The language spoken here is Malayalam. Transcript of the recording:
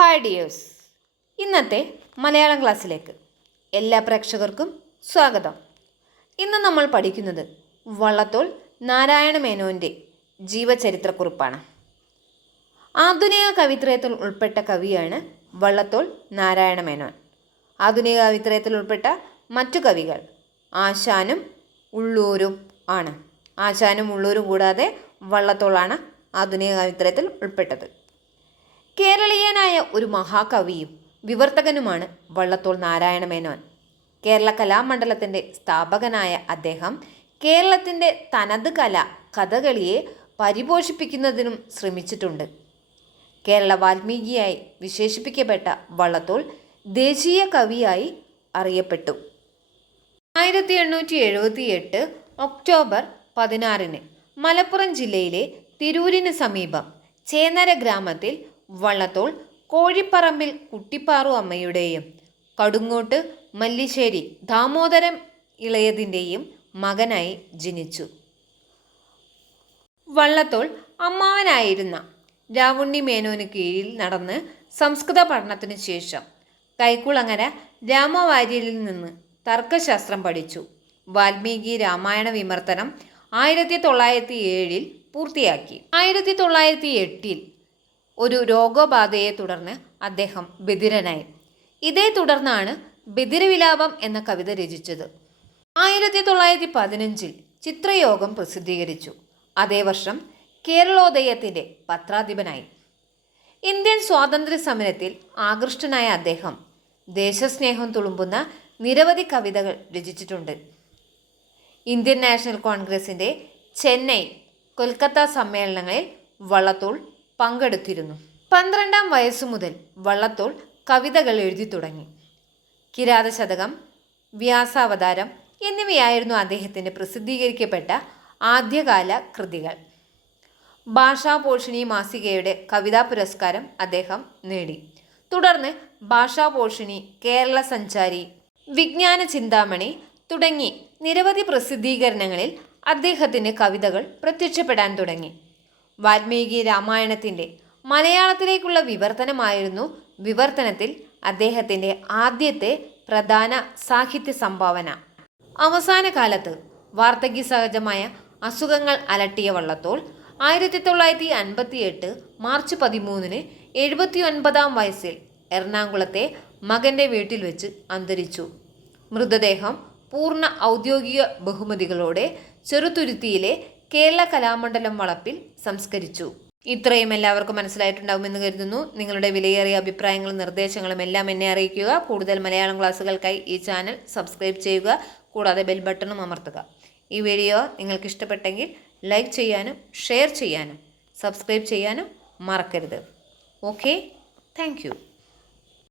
ഹായ് ഡിയേഴ്സ് ഇന്നത്തെ മലയാളം ക്ലാസ്സിലേക്ക് എല്ലാ പ്രേക്ഷകർക്കും സ്വാഗതം. ഇന്ന് നമ്മൾ പഠിക്കുന്നത് വള്ളത്തോൾ നാരായണ മേനോന്റെ ജീവചരിത്രക്കുറിപ്പാണ്. ആധുനിക കവിത്രയത്തിൽ ഉൾപ്പെട്ട കവിയാണ് വള്ളത്തോൾ നാരായണ മേനോൻ. ആധുനിക കവിത്രയത്തിൽ ഉൾപ്പെട്ട മറ്റു കവികൾ ആശാനും ഉള്ളൂരും ആണ്. ആശാനും ഉള്ളൂരും കൂടാതെ വള്ളത്തോളാണ് ആധുനിക കവിത്രയത്തിൽ ഉൾപ്പെട്ടത്. കേരളീയനായ ഒരു മഹാകവിയും വിവർത്തകനുമാണ് വള്ളത്തോൾ നാരായണ മേനോൻ. കേരള കലാമണ്ഡലത്തിന്റെ സ്ഥാപകനായ അദ്ദേഹം കേരളത്തിന്റെ തനത് കല കഥകളിയെ പരിപോഷിപ്പിക്കുന്നതിനും ശ്രമിച്ചിട്ടുണ്ട്. കേരള വാൽമീകിയായി വിശേഷിപ്പിക്കപ്പെട്ട വള്ളത്തോൾ ദേശീയ കവിയായി അറിയപ്പെട്ടു. ആയിരത്തി എണ്ണൂറ്റി എഴുപത്തി എട്ട് ഒക്ടോബർ പതിനാറിന് മലപ്പുറം ജില്ലയിലെ തിരൂരിന് സമീപം ചേന്നര ഗ്രാമത്തിൽ വള്ളത്തോൾ കോഴിപ്പറമ്പിൽ കുട്ടിപ്പാറു അമ്മയുടെയും കടുങ്ങോട്ട് മല്ലിശ്ശേരി ദാമോദരം ഇളയതിന്റെയും മകനായി ജനിച്ചു. വള്ളത്തോൾ അമ്മാവനായിരുന്ന രാവുണ്ണി മേനോന് കീഴിൽ നടന്ന് സംസ്കൃത പഠനത്തിനു ശേഷം കൈക്കുളങ്ങര രാമവാര്യരിൽ നിന്ന് തർക്കശാസ്ത്രം പഠിച്ചു. വാൽമീകി രാമായണ വിമർത്തനം ആയിരത്തി തൊള്ളായിരത്തി ഏഴിൽ പൂർത്തിയാക്കി. ആയിരത്തി തൊള്ളായിരത്തി എട്ടിൽ ഒരു രോഗബാധയെ തുടർന്ന് അദ്ദേഹം ബധിരനായി. ഇതേ തുടർന്നാണ് ബധിരവിലാപം എന്ന കവിത രചിച്ചത്. ആയിരത്തി തൊള്ളായിരത്തി പതിനഞ്ചിൽ ചിത്രയോഗം പ്രസിദ്ധീകരിച്ചു. അതേ വർഷം കേരളോദയത്തിന്റെ പത്രാധിപനായി. ഇന്ത്യൻ സ്വാതന്ത്ര്യ സമരത്തിൽ ആകൃഷ്ടനായ അദ്ദേഹം ദേശസ്നേഹം തുളുമ്പുന്ന നിരവധി കവിതകൾ രചിച്ചിട്ടുണ്ട്. ഇന്ത്യൻ നാഷണൽ കോൺഗ്രസിന്റെ ചെന്നൈ കൊൽക്കത്ത സമ്മേളനങ്ങളിൽ വള്ളത്തോൾ പങ്കെടുത്തിരുന്നു. പന്ത്രണ്ടാം വയസ്സു മുതൽ വള്ളത്തോൾ കവിതകൾ എഴുതി തുടങ്ങി. കിരാതശതകം വ്യാസാവതാരം എന്നിവയായിരുന്നു അദ്ദേഹത്തിന്റെ പ്രസിദ്ധീകരിക്കപ്പെട്ട ആദ്യകാല കൃതികൾ. ഭാഷാപോഷിണി മാസികയുടെ കവിതാ പുരസ്കാരം അദ്ദേഹം നേടി. തുടർന്ന് ഭാഷാപോഷിണി കേരള സഞ്ചാരി വിജ്ഞാന ചിന്താമണി തുടങ്ങി നിരവധി പ്രസിദ്ധീകരണങ്ങളിൽ അദ്ദേഹത്തിന്റെ കവിതകൾ പ്രത്യക്ഷപ്പെടാൻ തുടങ്ങി. വാൽമീകി രാമായണത്തിന്റെ മലയാളത്തിലേക്കുള്ള വിവർത്തനമായിരുന്നു വിവർത്തനത്തിൽ അദ്ദേഹത്തിന്റെ ആദ്യത്തെ പ്രധാന സാഹിത്യ സംഭാവന. അവസാന കാലത്ത് വാർദ്ധക്യ സഹജമായ അസുഖങ്ങൾ അലട്ടിയ വള്ളത്തോൾ ആയിരത്തി തൊള്ളായിരത്തി അൻപത്തി എട്ട് മാർച്ച് പതിമൂന്നിന് എഴുപത്തി ഒൻപതാം വയസ്സിൽ എറണാകുളത്തെ മകന്റെ വീട്ടിൽ വെച്ച് അന്തരിച്ചു. മൃതദേഹം പൂർണ ഔദ്യോഗിക ബഹുമതികളോടെ ചെറുതുരുത്തിയിലെ കേരള കലാമണ്ഡലം വളപ്പിൽ സംസ്കരിച്ചു. ഇത്രയും എല്ലാവർക്കും മനസ്സിലായിട്ടുണ്ടാകും എന്ന് കരുതുന്നു. നിങ്ങളുടെ വിലയേറിയ അഭിപ്രായങ്ങളും നിർദ്ദേശങ്ങളും എല്ലാം എന്നെ അറിയിക്കുക. കൂടുതൽ മലയാളം ക്ലാസ്സുകൾക്കായി ഈ ചാനൽ സബ്സ്ക്രൈബ് ചെയ്യുക. കൂടാതെ ബെൽ ബട്ടണും അമർത്തുക. ഈ വീഡിയോ നിങ്ങൾക്ക് ഇഷ്ടപ്പെട്ടെങ്കിൽ ലൈക്ക് ചെയ്യാനും ഷെയർ ചെയ്യാനും സബ്സ്ക്രൈബ് ചെയ്യാനും മറക്കരുത്. ഓക്കെ? താങ്ക്